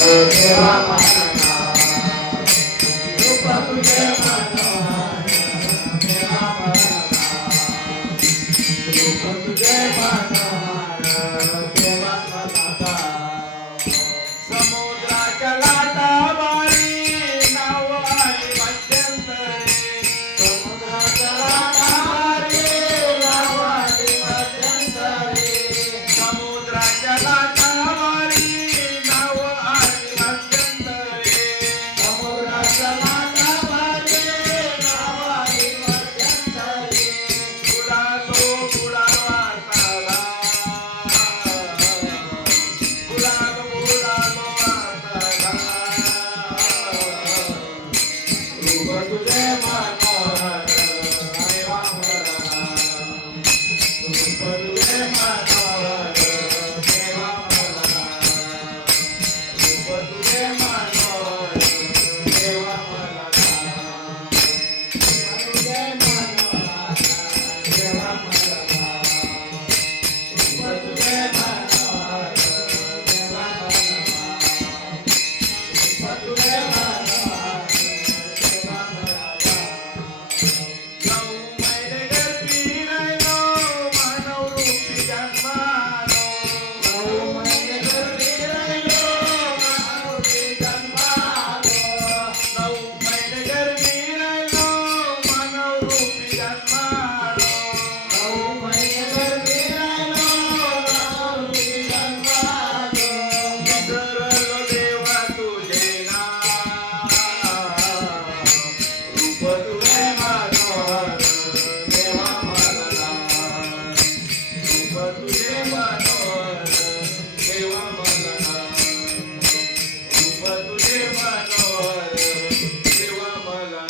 देवा मला रूप तुझे मनोहर देवा मला रूप तुझे मनोहर देवा मला समुद्राच्या लाटावारी नाव आली मध्यंतरी समुद्राच्या लाटावारी नाव आली मध्यंतरी समुद्राच्या लाटावारी नाव आली मध्यंतरी समुद्राच्या लाटावारी नाव आली मध्यंतरी बुडालो बुडालो आताला बुडालो बुडालो आताला रूप तुझे मनोहर देवा मला रूप तुझे मनोहर देवा मला रूप तुझे मनोहर देवा मला रूप तुझे मनोहर देवा मला रूप तुझे मनोहर देवा मला रूप तुझे मनोहर देवा मला नऊ महिने गर्भी राहिलो मानव रूपी जन्मालो नऊ महिने गर्भी राहिलो मानव रूपी जन्मालो नऊ महिने गर्भी राहिलो मानव रूपी जन्मालो नऊ महिने गर्भी राहिलो मानव रूपी जन्मालो विसरलो देवा तुझे नाव रूप तुझे मनोहर देवा मला रूप तुझे मनोहर देवा मला रूप तुझे मनोहर देवा मला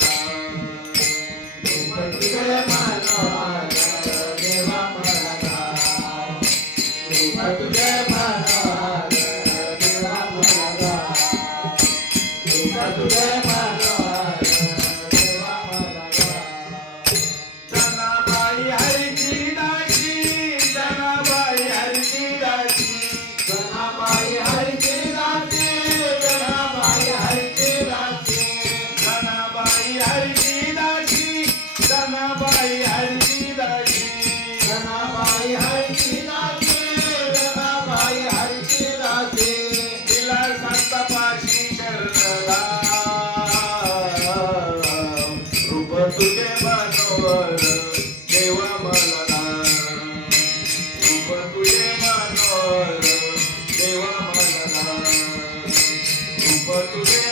रूप तुझे मनोहर देवा मला रूप तुझे मनोहर देवा मला रूप तुझे मनोहर देवा मला जनाबाई हरची दासी जनाबाई हरची दासी जनाबाई हरची दासी जनाबाई हरची दासी जनाबाई हरची दासी जनाबाई हरची दासी जनाबाई हरची दासी जनाबाई हरची दासी तिला संतापाशी शरणला रूप तुझे मनोहर देवा मला रूप तुझे मनोहर देवा मला रूप तुझे